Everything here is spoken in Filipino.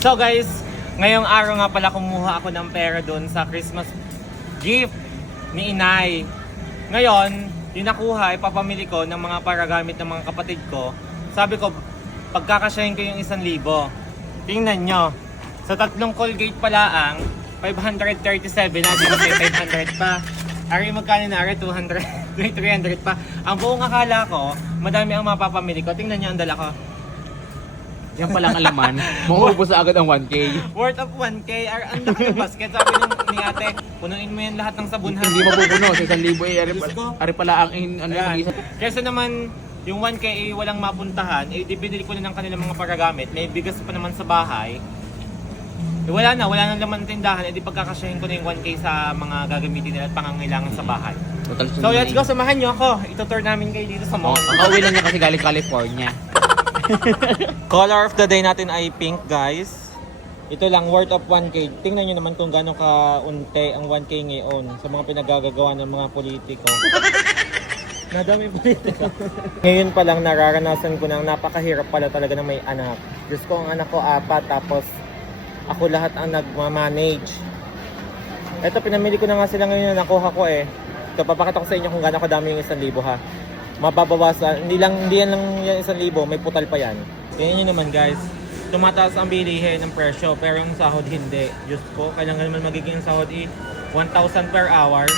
So guys, ngayong araw nga pala kumuha ako ng pera doon sa Christmas gift ni Inay. Ngayon, yung nakuha, ipapamili ko ng mga paragamit ng mga kapatid ko. Sabi ko, pagkakasyahin ko yung 1,000. Tingnan nyo, sa 3 Colgate pala ang 537 na, di ba may 500 pa. Ari magkano na, ari 200, may 300 pa. Ang buong akala ko, madami ang mapapamili ko. Tingnan nyo ang dala ko. Yan palang alaman. Mauubos na agad ang 1K. Worth of 1K, ang laki ng basket. Sabi ni ate, punuin mo yan lahat ng sabon ha. Hindi mapupuno. Sa 1,000 Diyos ko. ari pala ang Ayan. Kesa naman, yung 1K ay walang mapuntahan, eh di binili ko na ng kanilang mga paragamit. May bigas pa naman sa bahay. Eh, wala na laman ng tindahan. Eh di pagkakasyahin ko na yung 1K sa mga gagamitin nila at pangangailangan sa bahay. So let's go, samahan nyo ako. Ito-tour namin kayo dito sa mall. Ang uwi lang niya kasi galing California. Color of the day natin ay pink, guys. Ito lang, worth of 1K. Tingnan nyo naman kung gano'ng kaunti ang 1K ngayon sa mga pinagagagawa ng mga politiko. Nadami politiko. Ngayon pa lang nararanasan ko na napakahirap pala talaga na may anak. Diyos ko, ang anak ko 4, tapos ako lahat ang nagmamanage. Ito, pinamili ko na nga sila ngayon na nakuha ko eh. Ito, papakita ko sa inyo kung gano'ng kadami yung 1,000 ha. Mababawasan, hindi yan lang yan 1,000, may putal pa yan. Tingnan nyo naman guys, tumataas ang bilihin ng presyo pero yung sahod hindi. Diyos ko, kailangan naman magiging sahod 1,000 per hour.